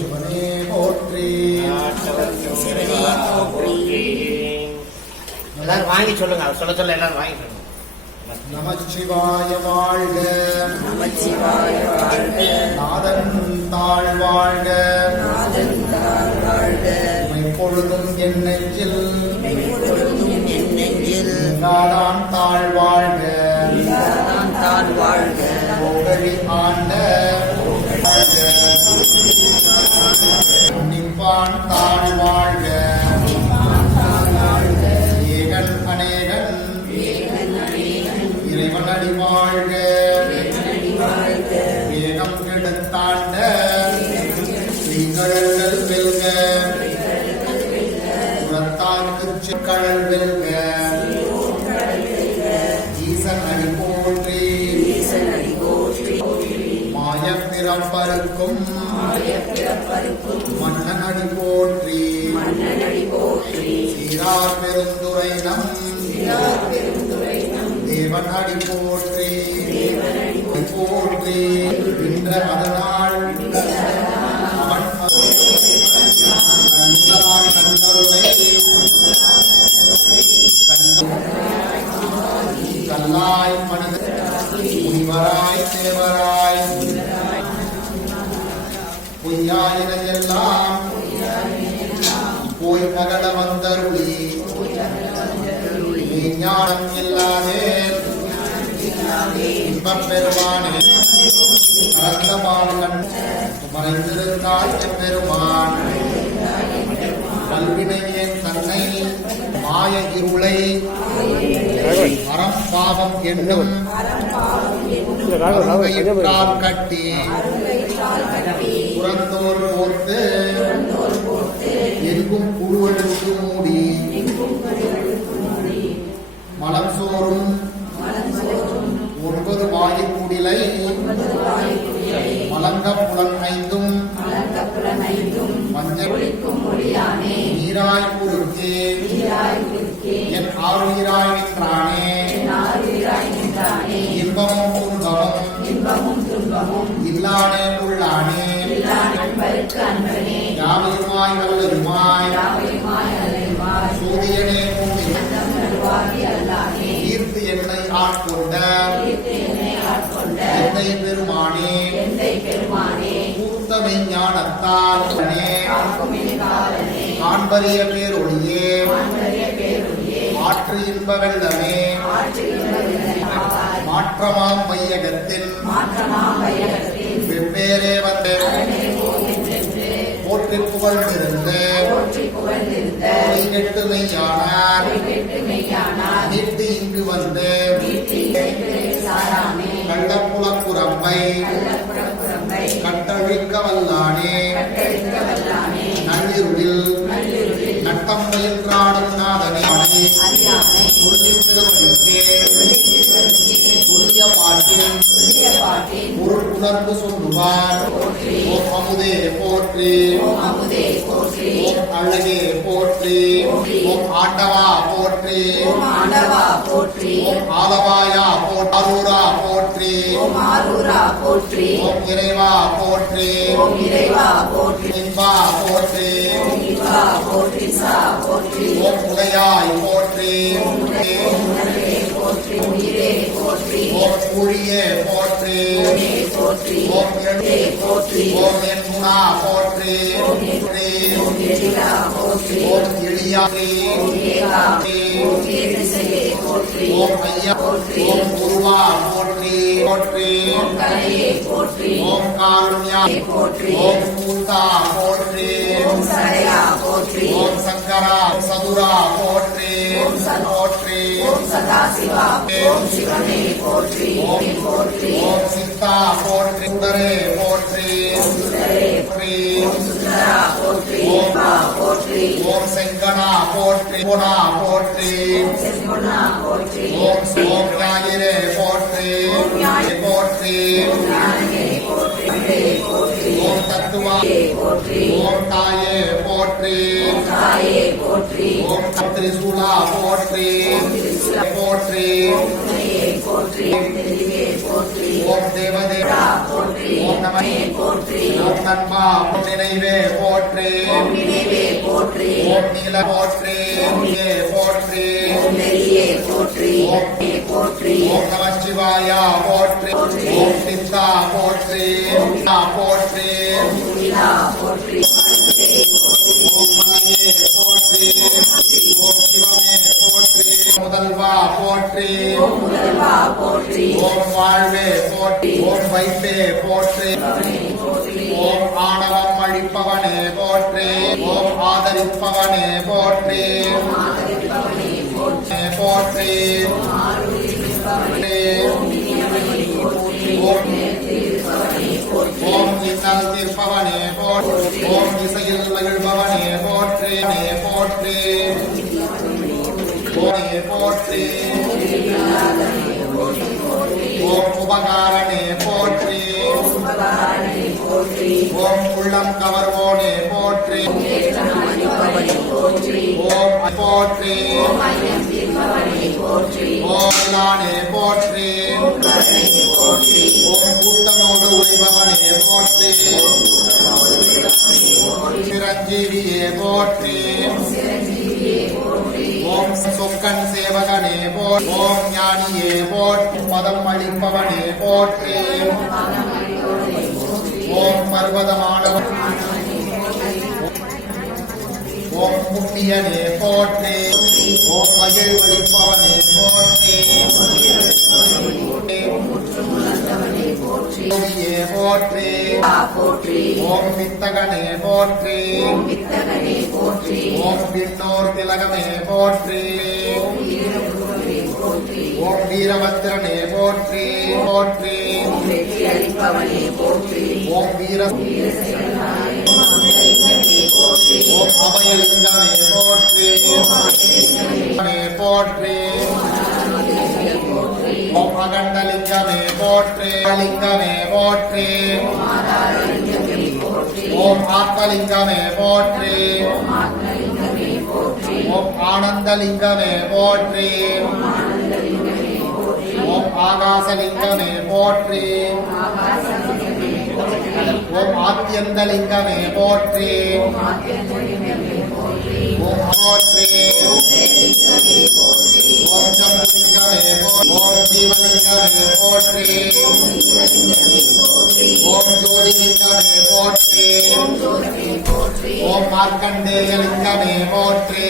சிவனே போற்றி. எல்லாரும் வாங்கி சொல்லுங்க. சொல்ல சொல்ல எல்லாரும் வாங்கி சொல்லுங்க. நமச்சிவாய வாழ்க, நமச்சிவாய வாழ்க, நாதன் தாழ் வாழ்க, நாதன் தாழ் வாழ்க, எப்பொழுதும் என் நெஞ்சில் எப்பொழுதும் என் நெஞ்சில் நாதான் தாழ் வாழ்க, நான் தான் வாழ்க, புகழி ஆண்ட வாழ்க, நிப்பான் தாழ் வாழ்க, ஏகன் அநேகன் இறைவன் அடி வாழ்க, வேகம் கெடுத்தாண்ட திகழல்கள் வெல்க, புறத்தார்க்கு கடல் வெல்க, ஈசன் அடி போற்றி, மாயப் பிறப்பருக்கும் மன்னன் அடி போற்றி, சீரார் பெருந்துரை நம் தேவன் அடி போற்றி, போற்றி. இன்ற அதனால் அவன் கண்கருணை கல்லாய் மனித முனிவராய் தேவராய் பொய்யாயினையெல்லாம் போய் மகள வந்தருளி ஞானம் இல்லாதே இன்பம் பெருமானே கரந்தமான் கண் மறைந்திருந்தாய் பெருமான் கல்வினையேன் தன்னை மாய இருளை அறம் பாவம் என்னும் கட்டி புறந்தோர் போர்த்து எங்கும் புழுவெடுத்து மூடி மலம் சோறும் 9 வாயுக்குடிலை மலங்க புலன் ஐந்தும் மஞ்சள் நீராய் குறுக்கே என் ஆறுயிராய் நின்றானே இன்பமும் துன்பமும் இல்லானே உள்ளானே யாவையுமாய் வல்லருமாய் சூரியனே ஈர்த்து என்னை ஆட்கொண்ட என்னை பெருமானே பூர்த்தமை ஞானத்தால் காண்பரிய பேரொழியே ஆற்று இன்ப வெள்ளமே மாற்றமாம் மையகத்தின் வெவ்வேறே வந்த போற்றி புகழ்ந்திருந்து கெட்டு மெய்யானார் நீட்டு இங்கு வந்து கள்ளப்புலப்புறம்பை கட்டழிக்க வல்லானே நள்ளிருளில் நட்டம் பயின்றாடும் நாதனே சொல்லி திருவடிக்கே சொல்லிய பாட்டில் பொருள் உணர்வு சொல்லுவார் ஓம் அமுதே போற்றி, ஓம் அழகே போற்றி, ஓம் ஆண்டவா போற்றி, ஓம் ஆலவாயா ஆரூரா போற்றி, ஓம் இறைவா போற்றி, இன்பா போற்றி, ஓம் உடையாய் போற்றி, ஓம் புழியே போற்றி, போற்றி ஓம் எண்ணே போற்றி ஓம் என் குணா போற்றி ஓம் எழிலா போற்றி ஓம் எளியா ஓம் ஏகா ஓம் ஏதிசையே போற்றி ஓம் ஐயா போற்றி ஓம் குருவா போற்றி போற்றி ஓம் கலையே போற்றி ஓம் காருண்யா போற்றி ஓம் கூத்தா போற்றி ஓம் சடையா போற்றி ஓம் சங்கரா சதுரா போற்றி போற்றி ஓம் சதாசிவா ஓம் சிவனே போற்றி போற்றி ஓம் சித்தா போற்றி சுந்தரே போற்றி சுந்தரே போற்றி ஓம் சுந்தரா போற்றி போற்றி ஓம் செங்கனா போற்றி குணா போற்றி செம்பொன்னா போற்றி ஓம் ஓம் ஞாயிறே போற்றி போற்றி ஞானமே போற்றி போற்றி ஓம் தத்துவா போற்றி ஓம் தாயே போற்றி தாயே போற்றி ஓம் திரிசூலா போற்றி போற்றி உன்னையே போற்றி தெளிவே போற்றி ஓம் தேவதேவா போற்றி ஓம் நம போற்றி ஓம் நன்மா ஓம் நினைவே போற்றி நினைவே போற்றி ஓம் நீல போற்றி ஏ போற்றி ஓம் நெறியே போற்றி போற்றி ஓம் நம சிவாயா போற்றி ஓம் சித்தா போற்றி போற்றி குயிலா போற்றி ஓம் மலையே போற்றி ஓம் சிவமே போற்றி முதல்வா போற்றி முதல்வா போற்றி ஓம் வாழ்வே போற்றி ஓம் வைப்பே போற்றி ஓம் ஆணவம் அழிப்பவனே போற்றி ஓம் ஆதரிப்பவனே போற்றி போற்றி ஓம் இன்னல் தீர்ப்பவனே போற்றி ஓம் இசையில் மகிழ்பவனே போற்றி போற்றி போற்றி ஓம் உபகாரணே போற்றி ஓம் உள்ளம் கவர்வோனே போற்றி ஓம் போற்றி ஓம் இலானே போற்றி ஓம் கூட்டமோடு உரைபவனே போற்றி சிரஞ்சீவியே போற்றி ஓம் சொக்கன் சேவகனே போற்றி ஓம் ஞானியே போற்றி பதம் அளிப்பவனே போற்றி ஓம் பர்வதமானவன் ஓம் புண்ணியனே போற்றி ஓம் மகிழ் ஒளிப்பவனே போற்றி யோகியே போற்றி போற்றி ஓம் வித்தகனே போற்றி வித்தகனே போற்றி ஓம் விண்ணோர் திலகமே போற்றி ஓம் வீரபத்ரனே போற்றி போற்றி வெற்றி அளிப்பவனே போற்றி ஓம் வீர ஓம் அபயலிங்கமே போற்றி போற்றி ஓம் அகண்டலிங்கமே போற்றி லிங்கமே போற்றி ஓம் ஆத்மலிங்கமே போற்றி ஓம் ஆனந்தலிங்கமே போற்றி ஓம் ஆகாசலிங்கமே போற்றி ஓம் ஆத்யந்தலிங்கமே போற்றி ஓம் போற்றி ஓம் ஜம்புலிங்கமே ஓம் ஜீவலிங்கமே போற்றி ஓம் ஜோதிலிங்கமே போற்றி ஓம் மார்க்கண்டேயலிங்கமே போற்றி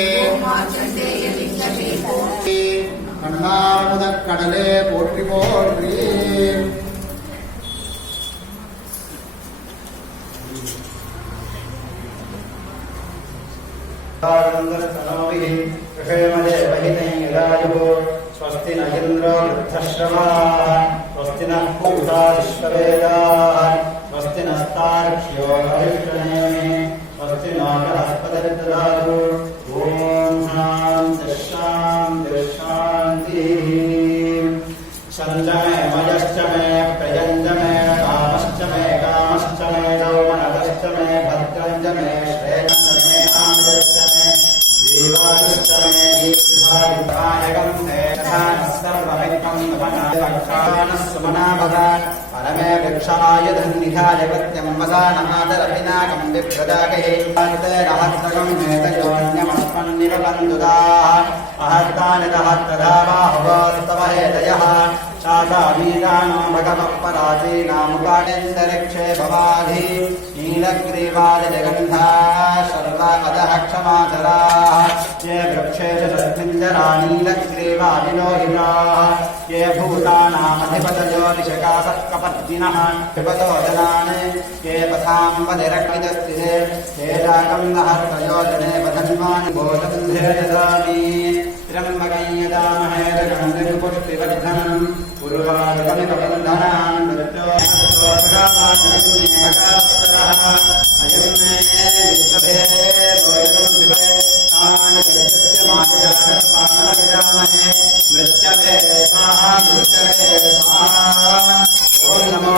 கண்ணாமுதக் கடலே போற்றி போற்றி स्वस्ति न इंद्रो वृद्धश्रवाः स्वस्ति नः पूषा विश्ववेदाः स्वस्ति नस्तार्क्ष्यो अरिष्टनेमिः स्वस्ति नो बृहस्पतिर्दधातु ॐ शान्तिः शान्तिः शान्तिः शञ्च मे मयश्च मे प्रयञ्च मे कामश्च मे दौमनगश्च मे भद्रञ्च मे श्रेयश्च मे नामश्च मे जीवाश्च मे दीर्घायुधायकं ते सर्वमित्तं नमः सुमनाभव परमे भिक्षाय धन्निधाय वत्यं वदानमादरपिनाकं विप्रदागहे रहस्रकं मेतयोन्यमस्मन्निव बन्धुदाः अहर्तानि दहत्तदा बाहुवस्तव हेतयः शासामीदानो भगवः पराचीनामुपाटेन्दरिक्षे भवाधि नीलग्रीवादिजगन्धाः सर्वा अधः क्षमाचराः ये वृक्षेषु तस्मिञ्जरा नीलग्रीवादिलोहिताः ये भूतानामधिपतयो ऋषिकासः कपर्दिनः विपदो जनान् ये पथाम्बधिरक्लितस्थिते ये जाकन्दहस्तयोजने वधन्वानि भोजन्धिरजदामि त्र्यम्बकं यजामहे पुष्टिवर्धनम् उर्वारुकमिव बन्धनान् अयं मे विश्वभे लोकं शिवे तान् जगस्य मायजामहे मृत्यवे स्वाहा मृत्यवे स्वाहा ॐ नमो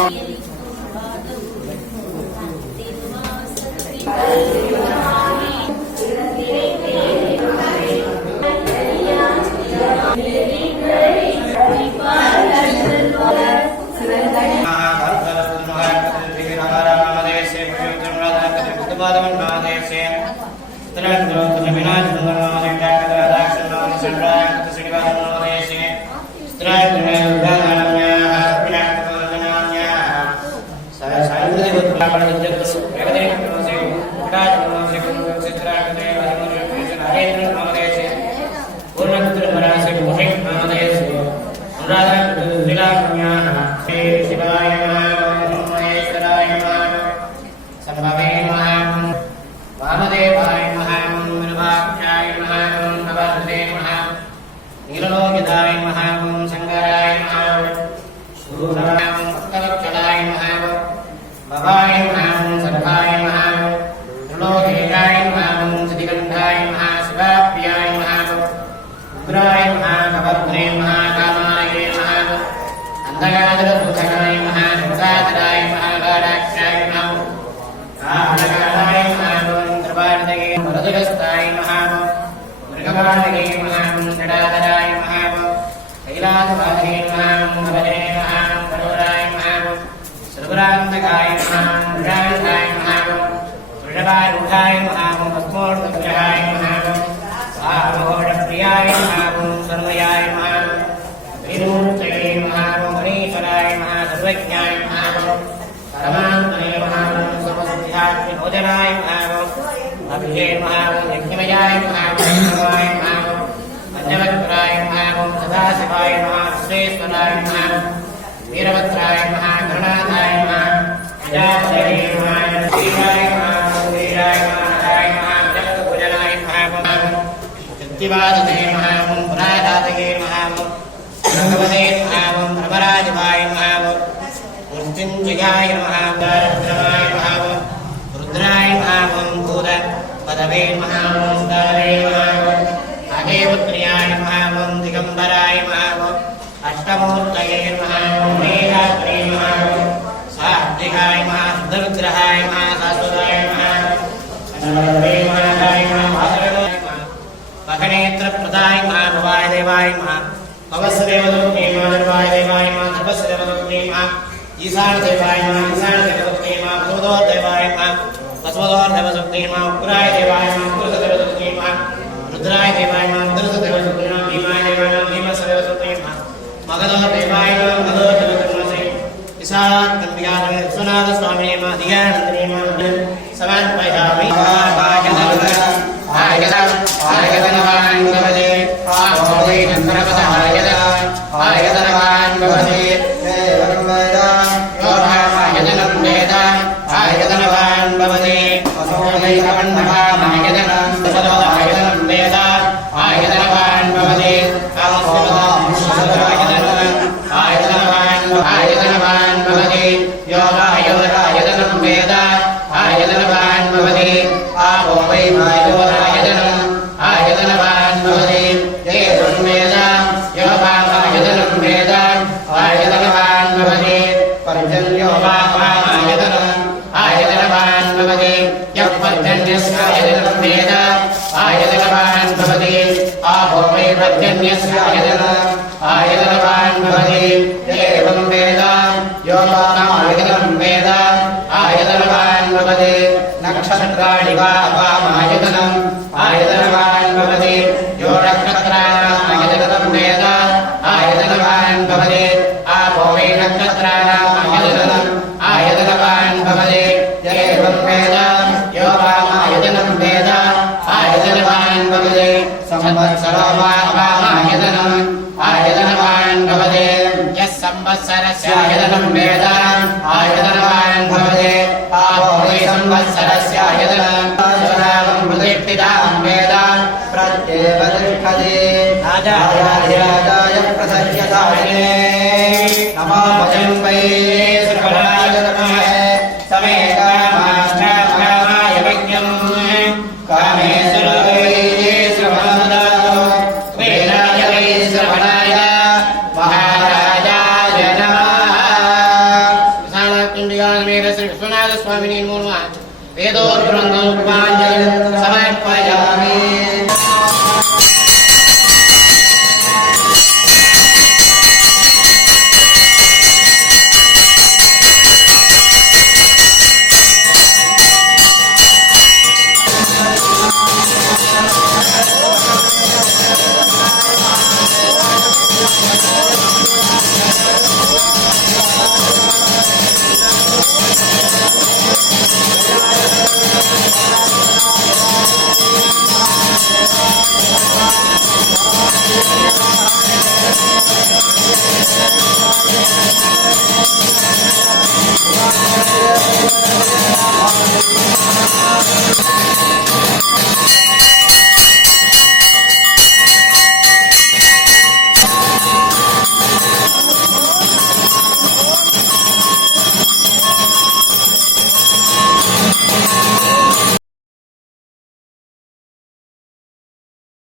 नक्षत्राणि वा वामायतनम् आयतनवान् भवति यो नक्षत्राणाम् आयतनं वेद आयतनवान् भवति वेद यो वामायतनं वेद आयतनवान् भवते संवत्सरो वा वामायतनम् आयतनवान् भवते यः संवत्सरस्यायतनं वेद आयतनवान् भवते आपो वै संवत्सरस्यायतनं तद्वरावं प्रतिष्ठितां वेद प्रत्येव तिष्ठति राजाधिराजाय प्रसह्यसायिने नमो वै सर्वराज नमः समे कामाष्टामाय यज्ञं कामेश्वर वै श्रवणाय वेदाय वै श्रवणाय महाराजाय नमः विशालापिण्डिकामेव श्री विश्वनाथ स्वामिनी नमो नमः वेदोद्वृन्दं कृपाञ्जलिं समर्पयामि